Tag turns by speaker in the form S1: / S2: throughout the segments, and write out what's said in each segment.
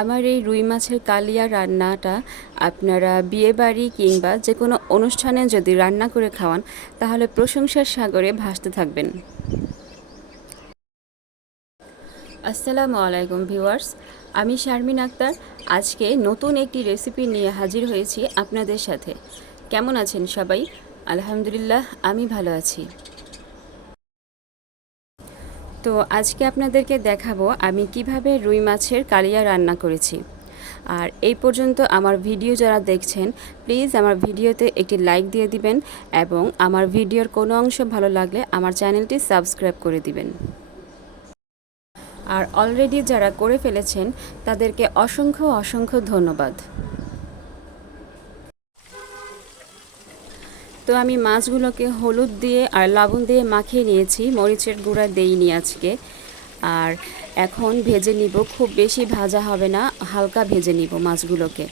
S1: আমার এই রুই মাছের কালিয়া রান্নাটা আপনারা বিয়েবাড়ি কিংবা যে কোনো অনুষ্ঠানে যদি রান্না করে খাওয়ান, তাহলে প্রশংসার সাগরে ভাসতে থাকবেন। আসসালামু আলাইকুম ভিউয়ার্স, আমি শারমিন আক্তার। আজকে নতুন একটি রেসিপি নিয়ে হাজির হয়েছি আপনাদের সাথে। কেমন আছেন সবাই? আলহামদুলিল্লাহ, আমি ভালো আছি। তো আজকে আপনাদেরকে দেখাবো আমি কীভাবে রুই মাছের কালিয়া রান্না করেছি। আর এই পর্যন্ত আমার ভিডিও যারা দেখছেন, প্লিজ আমার ভিডিওতে একটি লাইক দিয়ে দিবেন এবং আমার ভিডিওর কোনো অংশ ভালো লাগলে আমার চ্যানেলটি সাবস্ক্রাইব করে দিবেন। আর অলরেডি যারা করে ফেলেছেন, তাদেরকে অসংখ্য অসংখ্য ধন্যবাদ। তো আমি মাছগুলোকে হলুদ দিয়ে আর লবণ দিয়ে মাখিয়ে নিয়েছি, মরিচের গুঁড়া দেইনি আজকে। আর এখন ভেজে নিব, খুব বেশি ভাজা হবে না, হালকা ভেজে নিব মাছগুলোকে।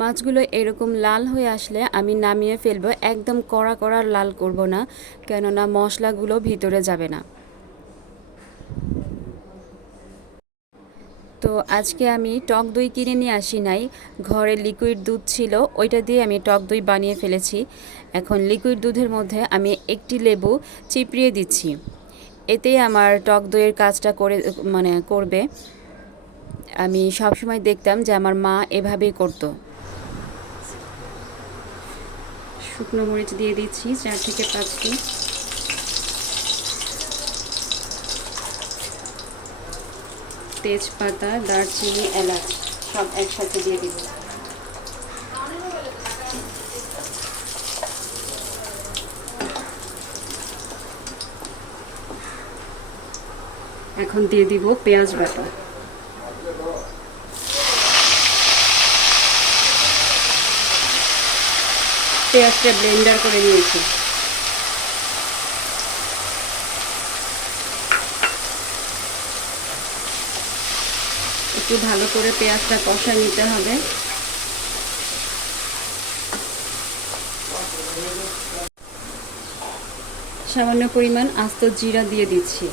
S1: মাছগুলো এরকম লাল হয়ে আসলে আমি নামিয়ে ফেলব, একদম কড়া কড়া লাল করব না, কেননা মশলাগুলো ভিতরে যাবে না। তো আজকে আমি টক দই কিনে নিয়ে আসি নাই। ঘরে লিকুইড দুধ ছিল, ওইটা দিয়ে আমি টক দই বানিয়ে ফেলেছি। এখন লিকুইড দুধের মধ্যে আমি একটি লেবু চিপড়িয়ে দিচ্ছি। এতেই আমার টক দইয়ের কাজটা করে মানে করবে। আমি সবসময় দেখতাম যে আমার মা এভাবেই করতো। শুকনো মরিচ দিয়ে দিচ্ছি, চার থেকে পাঁচটি। তেজপাতা, দারচিনি, এলাচ সব একসাথে দিয়ে দিব। এখন দিয়ে দিব পেঁয়াজ বাটা। পেঁয়াজটা ব্লেন্ডার করে নিয়েছি। একটু ভালো করে পেঁয়াজটা কষা নিতে হবে। সামান্য পরিমাণ আস্ত জিরা দিয়ে দিচ্ছি।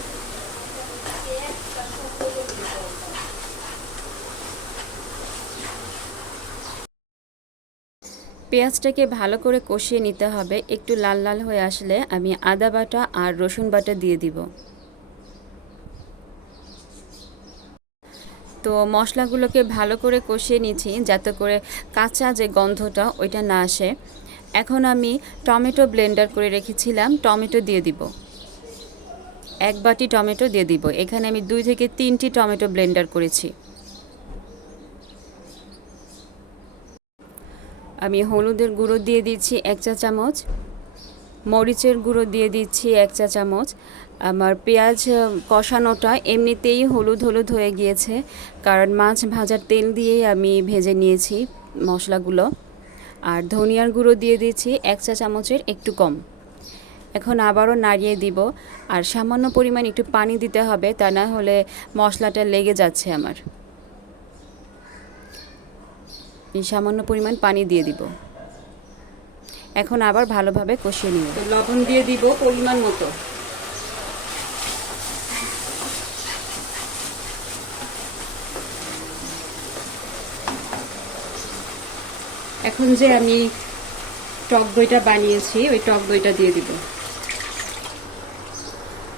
S1: পেঁয়াজটাকে ভালো করে কষিয়ে নিতে হবে। একটু লাল লাল হয়ে আসলে আমি আদা বাটা আর রসুন বাটা দিয়ে দিব। তো মশলাগুলোকে ভালো করে কষিয়ে নিয়েছি যাতে করে কাঁচা যে গন্ধটা, ওইটা না আসে। এখন আমি টমেটো ব্লেন্ডার করে রেখেছিলাম, টমেটো দিয়ে দিব। এক বাটি টমেটো দিয়ে দিব। এখানে আমি দুই থেকে তিনটি টমেটো ব্লেন্ডার করেছি। আমি হলুদের গুঁড়ো দিয়ে দিচ্ছি এক চা চামচ, মরিচের গুঁড়ো দিয়ে দিচ্ছি এক চা চামচ আমার পেঁয়াজ কষানোটা এমনিতেই হলুদ হলুদ হয়ে গিয়েছে, কারণ মাছ ভাজার তেল দিয়েই আমি ভেজে নিয়েছি মশলাগুলো। আর ধনিয়ার গুঁড়ো দিয়ে দিয়েছি এক চা চামচের একটু কম। এখন আবারও নাড়িয়ে দিব, আর সামান্য পরিমাণ একটু পানি দিতে হবে, তা না হলে মশলাটা লেগে যাচ্ছে আমার। সামান্য পরিমাণ পানি দিয়ে দিব। এখন আবার ভালোভাবে কষিয়ে নিব। লবণ দিয়ে দিব পরিমাণ মতো। এখন যে আমি টক দইটা বানিয়েছি ওই টক দইটা দিয়ে দিব।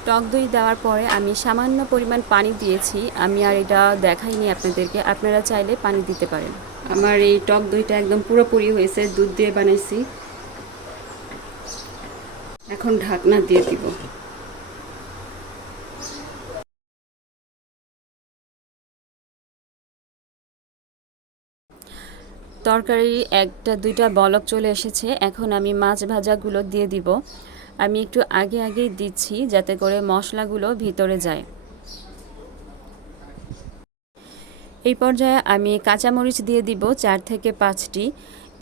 S1: টক দই দেওয়ার পরে আমি সামান্য পরিমাণ পানি দিয়েছি। আমি আর এটা দেখাইনি আপনাদেরকে। আপনারা চাইলে পানি দিতে পারেন। আমার এই টক দইটা একদম পুরোপুরি হয়েছে দুধ দিয়ে বানাইছি। এখন ঢাকনা দিয়ে দিব। তরকারি একটা, দুইটা বলক চলে এসেছে। এখন আমি মাছ ভাজাগুলো দিয়ে দিব। আমি একটু আগে আগেই দিচ্ছি যাতে করে মশলাগুলো ভিতরে যায়। এই পর্যায়ে আমি কাঁচামরিচ দিয়ে দিব চার থেকে পাঁচটি।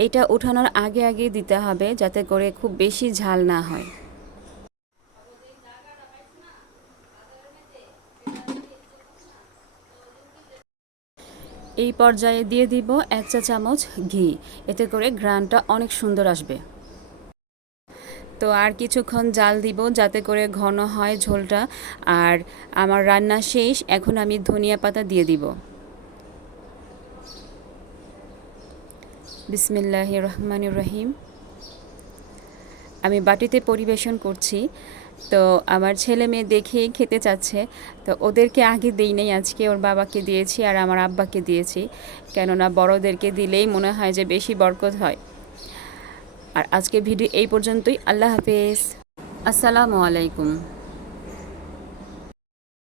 S1: এটা উঠানোর আগে আগে দিতে হবে যাতে করে খুব বেশি ঝাল না হয়। এই পর্যায়ে দিয়ে দিব এক চা চামচ ঘি। এতে করে গ্রানটা অনেক সুন্দর আসবে। তো আর কিছুক্ষণ জাল দিব যাতে করে ঘন হয় ঝোলটা। আর আমার রান্না শেষ, এখন আমি ধনিয়া পাতা দিয়ে দিব। বিসমিল্লাহ রহমান রহিম। আমি বাটিতে পরিবেশন করছি। তো আমার ছেলে মেয়ে দেখেই খেতে চাচ্ছে। তো ওদেরকে আগে দিই নেই, আজকে ওর বাবাকে দিয়েছি আর আমার আব্বাকে দিয়েছি। কেননা বড়দেরকে দিলেই মনে হয় যে বেশি বরকত হয়। আর আজকে ভিডিও এই পর্যন্তই। আল্লাহ হাফেজ। আসসালামু আলাইকুম।